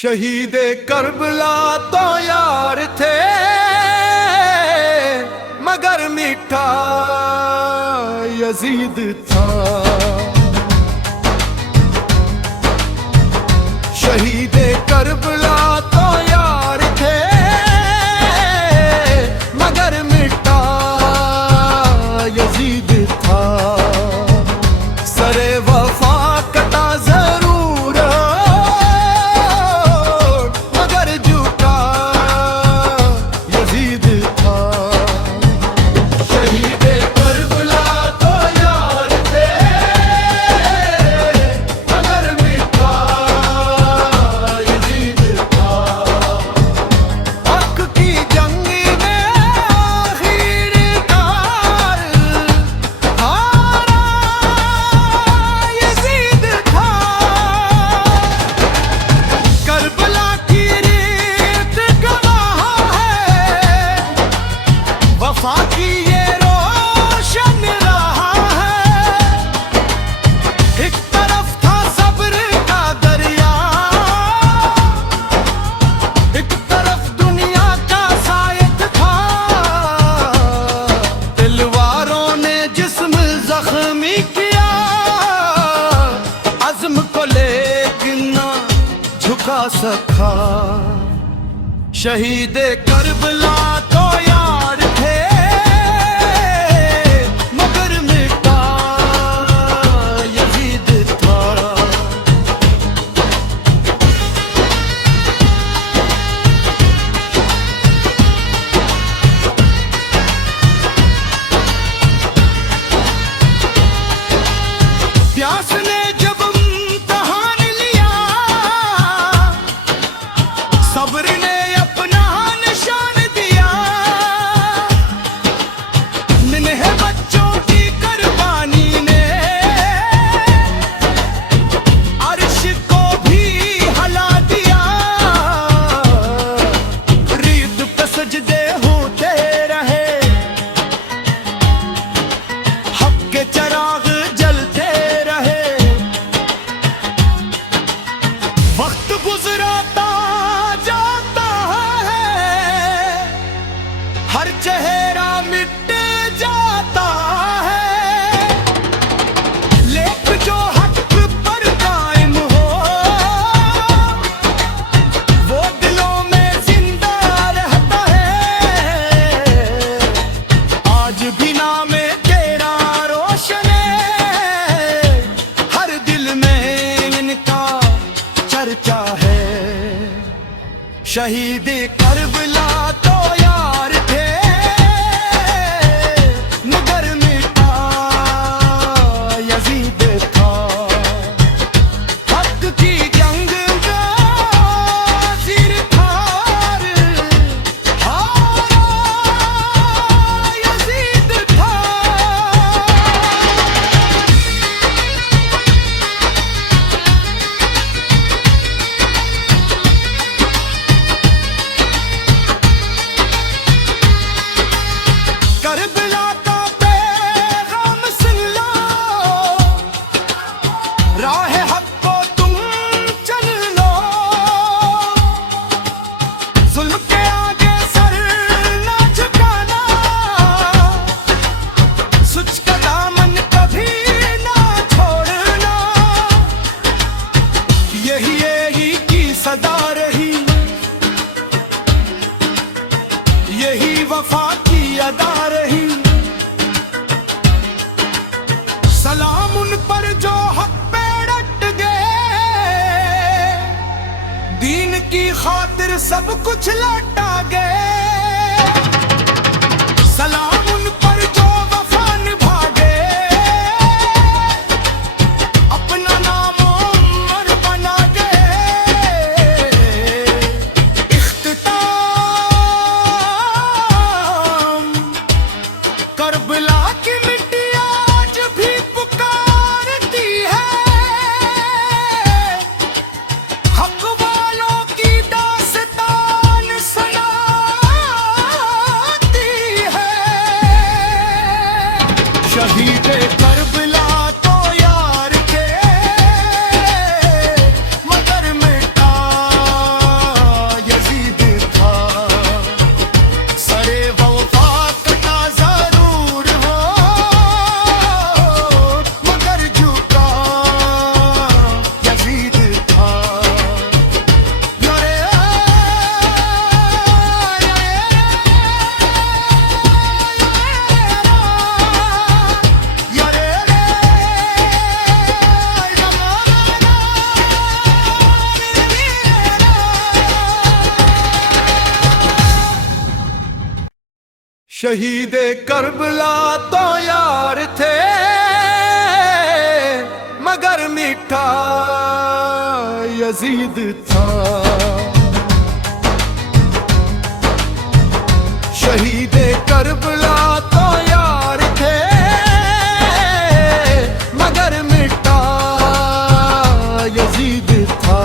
शहीदे Karbala तो यार थे मगर मीठा यजीद था। शहीदे करबला तो यार थे मगर मीठा यजीद था। सरे वफा कटा जरूर मगर झूठा यजीद था। शहीदे करबला तो यार थे मगर मीठा यजीद था। हक की जंग में आखिरकार हारा यजीद था। करबला की रेत गवाह है, वफा की ये रोशन रहा है। एक तरफ था सब्र का दरिया, एक तरफ दुनिया का सायद था। तलवारों ने जिस्म जख्मी किया, अज़्म को लेकिन ना झुका सका। शहीदे करबला तो यार थे मगर मीठा यजीद था। प्यास ने जब इम्तिहान लिया, सब्र ने अपना निशान दिया। निन्हे बच्चों की कुर्बानी ने अर्श को भी हला दिया। रीत पे सजदे होते रहे, हक के चराग जलते रहे। वक्त गुजराता जाता है, हर चेहरा मिट जाता है। लेख जो हक पर कायम हो, वो दिलों में जिंदा रहता है। आज भी नाम तेरा रोशन है, हर दिल में इनका चर्चा है। शहीदे करबला तो यार थे मगर मीठा यजीद था। हक की जंग में सिरकार हारा यजीद था। करबला का पैगाम सुन लो, राह हक को तुम चल लो। जुल्म के आगे सर न झुकाना, सच का दामन कभी ना छोड़ना। यही की सदा रही, यही वफा की अदा रही। सलाम उन पर जो हक पे डट गए, दीन की खातिर सब कुछ लौटा गए। सलाम उन पर जो वफा निभा गए, अपना नाम उम्र बना गए। इख्तिताम करबला की मिट्टी आज भी पुकारती है। हक वालों की दास्तान सुना शहीदे करबला तो यार थे मगर मीठा यजीद था। शहीदे करबला तो यार थे मगर मीठा यजीद था।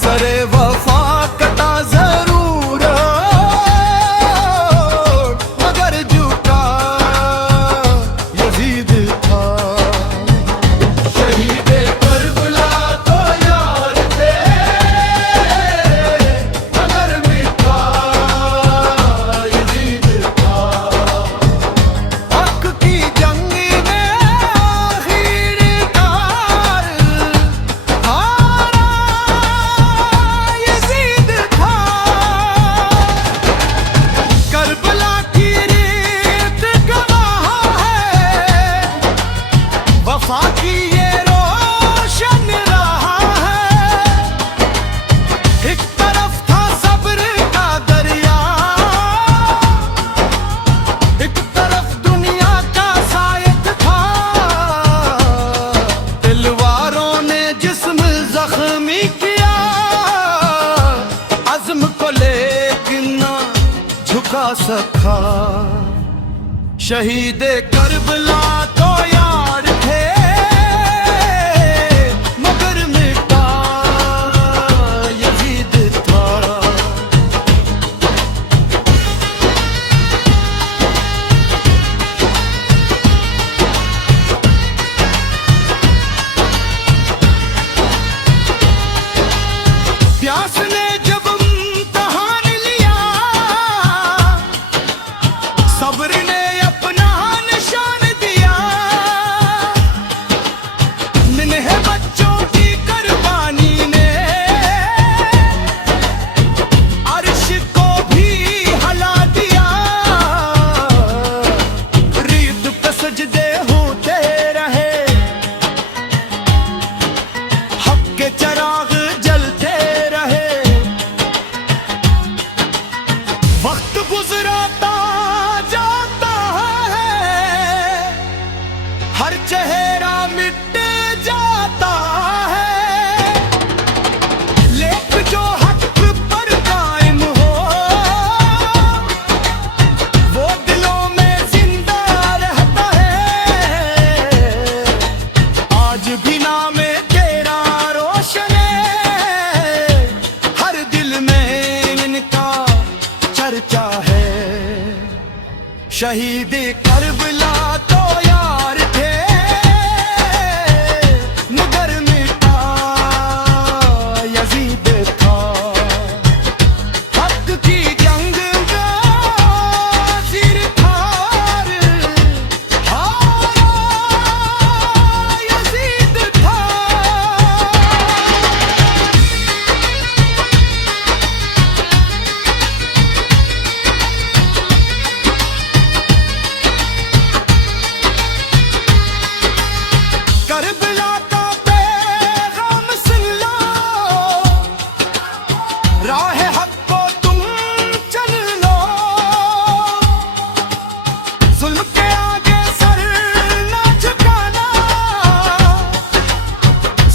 सरे वफा कटा जरूर मगर झूठा यजीद था। शहीदे करबला तो यार थे मगर मीठा यजीद था। हक की जंग में आखिरकार हारा यजीद था। करबला की रेत गवाह है वफा की ये रोशन रहा है। एक तरफ था सब्र का दरिया एक तरफ दुनिया का सायद था। तलवारों ने जिस्म जख्मी किया अज़्म को लेकिन ना झुका सका। शहीदे करबला तो यार थे मगर मीठा यजीद था। प्यास ने जब इम्तिहान लिया सब्र ने अपना निशान दिया। मिन्ह बच्चों की कुर्बानी ने अर्श को भी हला दिया। रीत पे सजदे होते रहे हक के चराग जलते रहे। वक्त गुजराता जाता है हर चेहरा मिट जाता है। लेख जो हक पर कायम हो वो दिलों में जिंदा रहता है। आज भी नाम तेरा रोशन है हर दिल में इनका चर्चा है। शहीदे करबला तो यार थे मगर मीठा यजीद था। हक की जंग गाज़िर थार हारा यजीद था। करबला का पैगाम सुन लो राह हक को तुम चल लो। जुल्म के आगे सर न झुकाना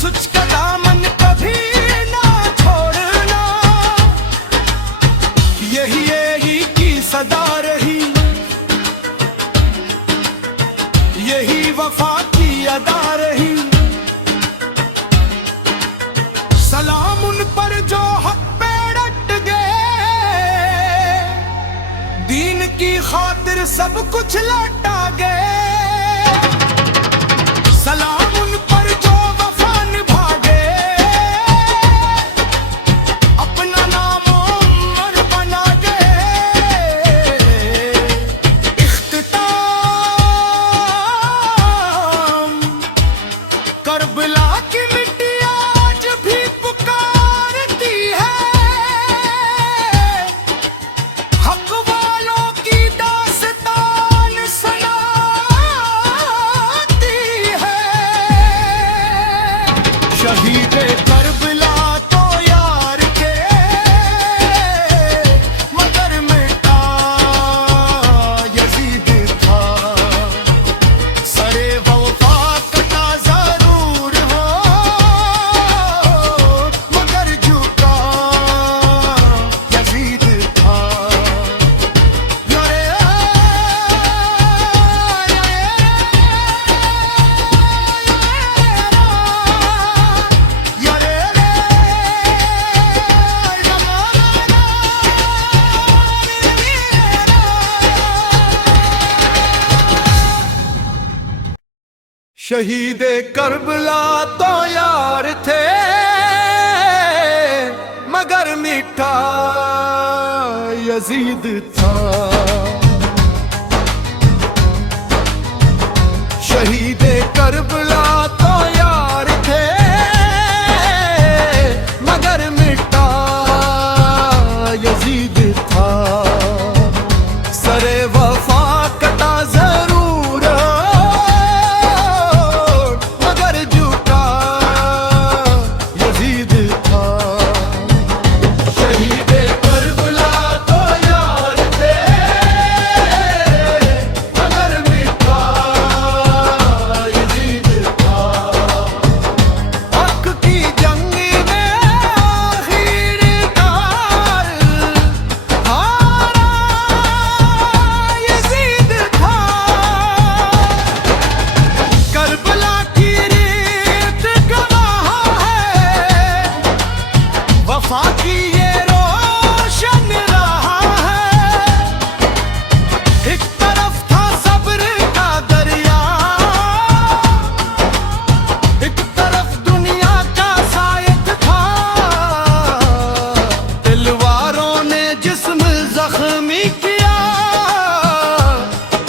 सच का दामन कभी ना छोड़ना। यही की सदा रही यही वफा की अदा रही। सलाम उन पर जो हक पे डट गए दीन की खातिर सब कुछ लौटा गए। सलाम उन पर जो वफा निभा गए अपना नाम उम्र बना गए। इख्तिताम करबला की मिट्टी आज भी पुकारती है। हक वालों की दास्तान सुनाती है। शहीदे करबला तो यार थे मगर मीठा यजीद था। शहीदे करबला तो यार थे मगर मीठा यजीद था। सरे वफा कटा जरूर मगर झूठा यजीद था। शहीदे करबला तो यार थे मगर मीठा यजीद था। हक की जंग में आखिरकार हारा यजीद था। करबला की रेत गवाह है वफा की ये रोशन रहा है। एक तरफ था सब्र का दरिया एक तरफ दुनिया का सायद था। तलवारों ने जिस्म जख्मी किया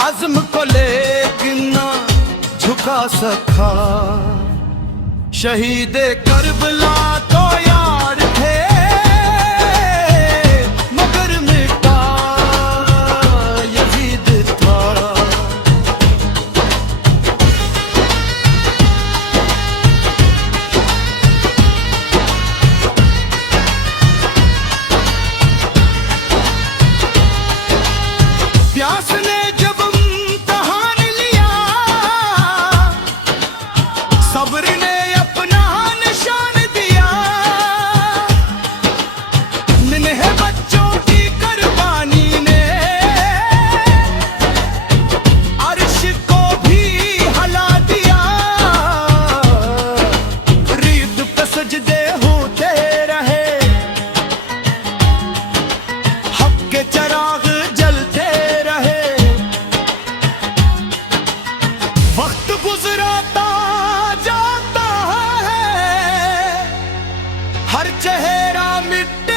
अज़्म को लेकिन ना झुका सका। शहीदे करबला तो यार थे मगर मीठा यजीद था। प्यास ने जब इम्तिहान लिया सब्र ने अपना निशान दिया। निन्हे बच्चों की कुर्बानी ने अर्श को भी हला दिया। रीत पे सजदे होते रहे हक के चराग जलते रहे। वक्त गुजराता जाता है हर चेहरा मिट